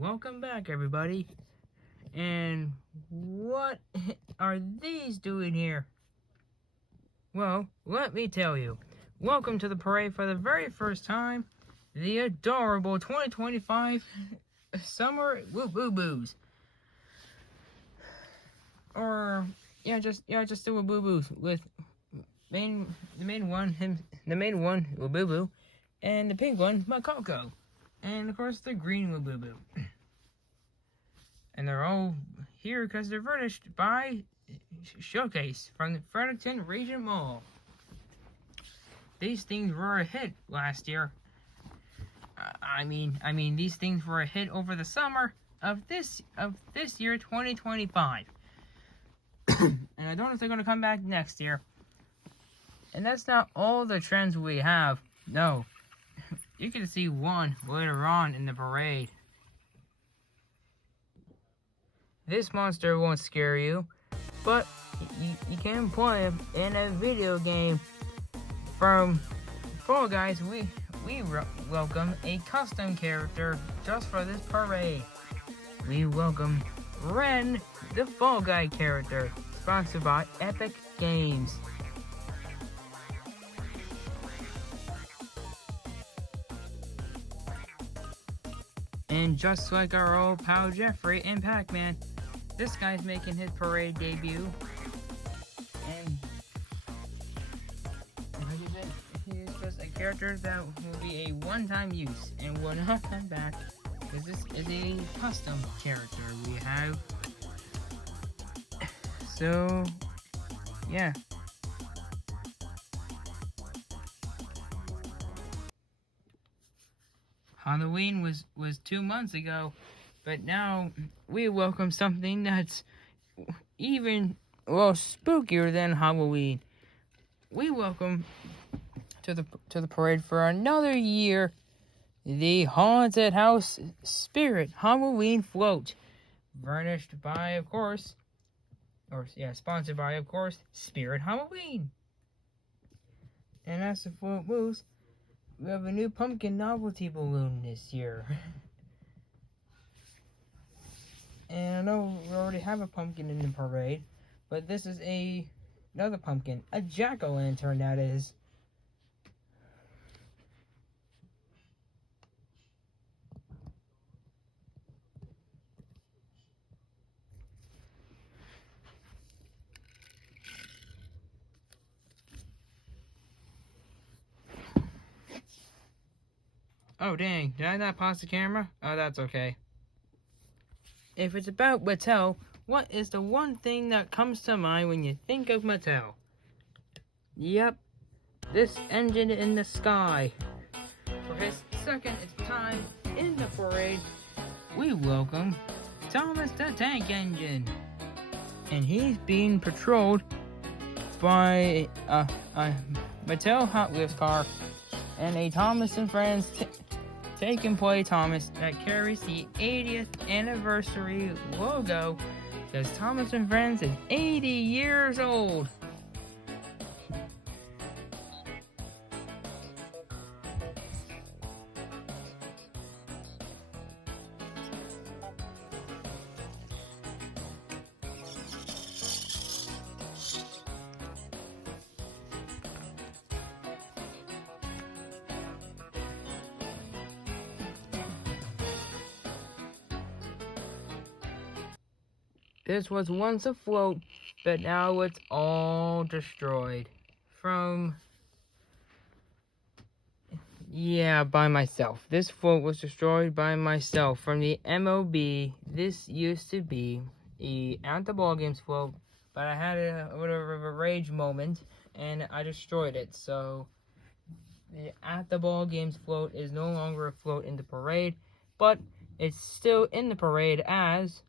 Welcome back, everybody. And what are these doing here? Well, let me tell you. Welcome to the parade for the very first time. The adorable 2025 Summer Woo-Boo-Boos. Or just do a boo-boos with the main one, Woo-Boo-Boo, and the pink one, Makoko. And of course the green Woo-Boo-Boo. And they're all here because they're furnished by Showcase from the Fredericton Region Mall. These things were a hit last year. I mean, these things were a hit over the summer of this year, 2025. And I don't know if they're going to come back next year. And that's not all the trends we have. No, you can see one later on in the parade. This monster won't scare you, but you can play him in a video game. From Fall Guys, we welcome a custom character just for this parade. We welcome Ren, the Fall Guy character, sponsored by Epic Games. And just like our old pal Jeffrey in Pac-Man, this guy's making his parade debut. And like I said, he's just a character that will be a one-time use and will not come back, because this is a custom character we have. So, yeah. Halloween was 2 months ago, but now we welcome something that's even, spookier than Halloween. We welcome to the parade for another year the Haunted House Spirit Halloween Float, furnished by, of course, sponsored by, of course, Spirit Halloween. And as the float moves, we have a new pumpkin novelty balloon this year. And I know we already have a pumpkin in the parade, but this is another pumpkin, a jack-o'-lantern that is. Oh dang, did I not pause the camera? Oh, that's okay. If it's about Mattel, what is the one thing that comes to mind when you think of Mattel? Yep, this engine in the sky. For his second time in the parade, we welcome Thomas the Tank Engine. And he's being patrolled by a Mattel Hot Wheels car and a Thomas and Friends Take and Play Thomas that carries the 80th anniversary logo, because Thomas and Friends is 80 years old. This was once a float, but now it's all destroyed. By myself. This float was destroyed by myself from the MOB. This used to be the At the Ball Games float, but I had a bit of a rage moment, and I destroyed it. So, the At the Ball Games float is no longer a float in the parade, but it's still in the parade as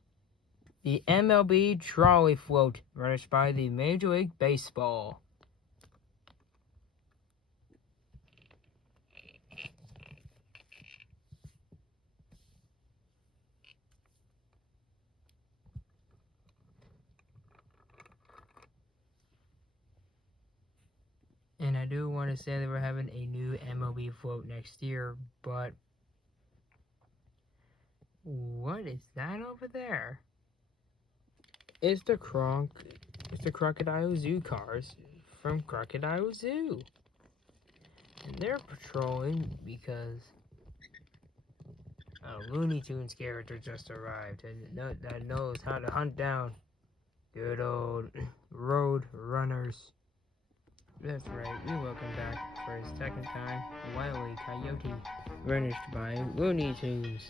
the MLB Trolley Float, furnished by the Major League Baseball. And I do want to say that we're having a new MLB float next year, but What is that over there? It's the Crocodile Zoo cars from Crocodile Zoo. And they're patrolling because a Looney Tunes character just arrived that knows how to hunt down good old road runners. That's right, we welcome back for his second time, Wile E. Coyote, furnished by Looney Tunes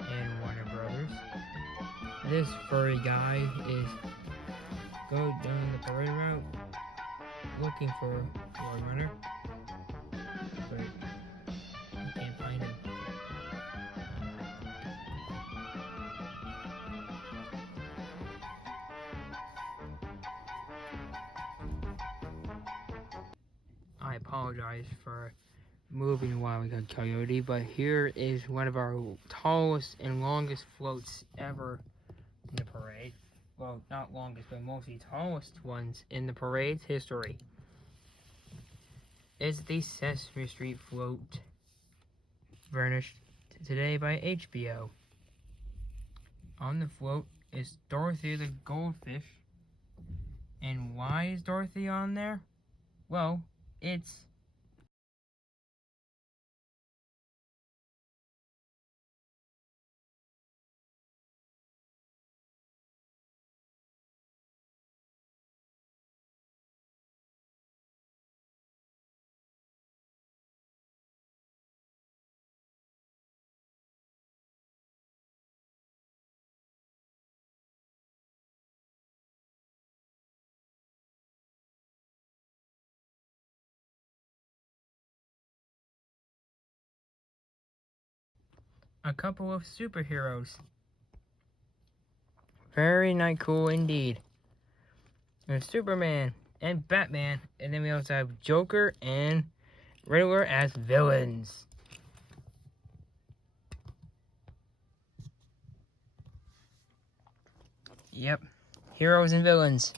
and Warner Brothers. This furry guy is going down the parade route looking for a runner, but he can't find him. I apologize for moving while we got Coyote, but here is one of our tallest and longest floats ever in the parade. Well, not longest, but mostly tallest ones in the parade's history. It's the Sesame Street float, furnished today by HBO. On the float is Dorothy the goldfish. And why is Dorothy on there? Well, it's a couple of superheroes. Very cool indeed. There's Superman and Batman, and then we also have Joker and Riddler as villains. Yep, heroes and villains.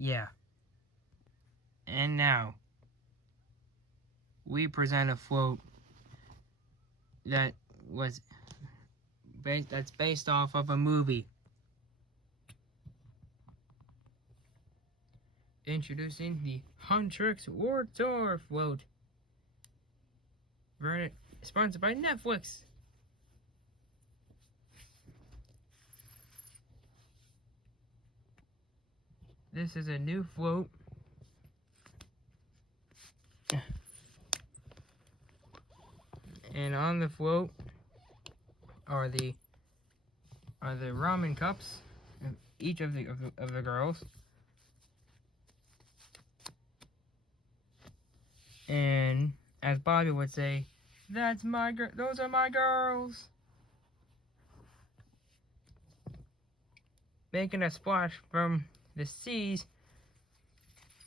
Yeah. And now, we present a float that's based off of a movie. Introducing the Huntrix War Tour float. Sponsored by Netflix. This is a new float. And on the float are the ramen cups of each of the girls. And as Bobby would say, those are my girls. Making a splash from the seas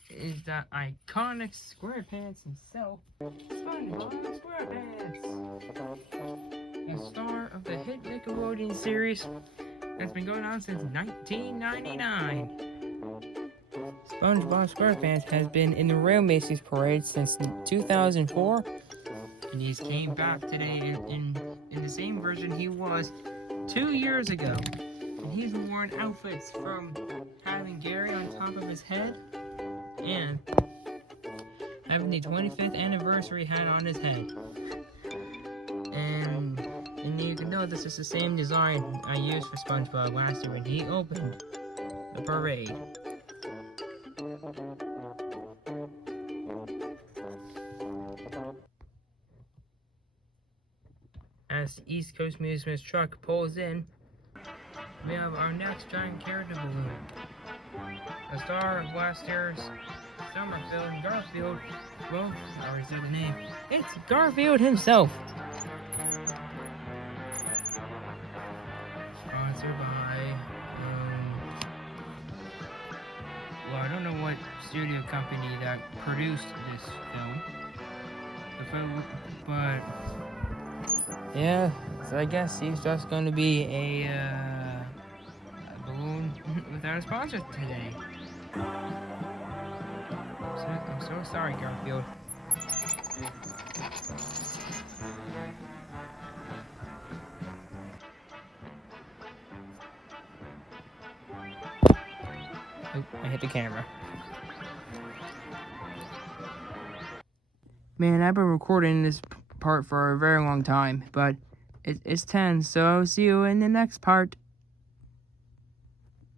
is the iconic SquarePants himself, SpongeBob SquarePants, the star of the hit Nickelodeon series that's been going on since 1999. SpongeBob SquarePants has been in the Rail Macy's parade since 2004, and he's came back today in the same version he was 2 years ago. And he's worn outfits from having Gary on top of his head and having the 25th anniversary hat on his head. And you can know this is the same design I used for SpongeBob last year when he opened the parade. As the East Coast Amusement's truck pulls in, we have our next giant character balloon. The star of last year's Summerfield, Garfield. Well, I already said the name. It's Garfield himself. Sponsored by, well, I don't know what studio company that produced this film. But yeah, so I guess he's just going to be a balloon without a sponsor today. I'm so sorry, Garfield. Oh, I hit the camera. Man, I've been recording this part for a very long time, but it's 10, so I'll see you in the next part.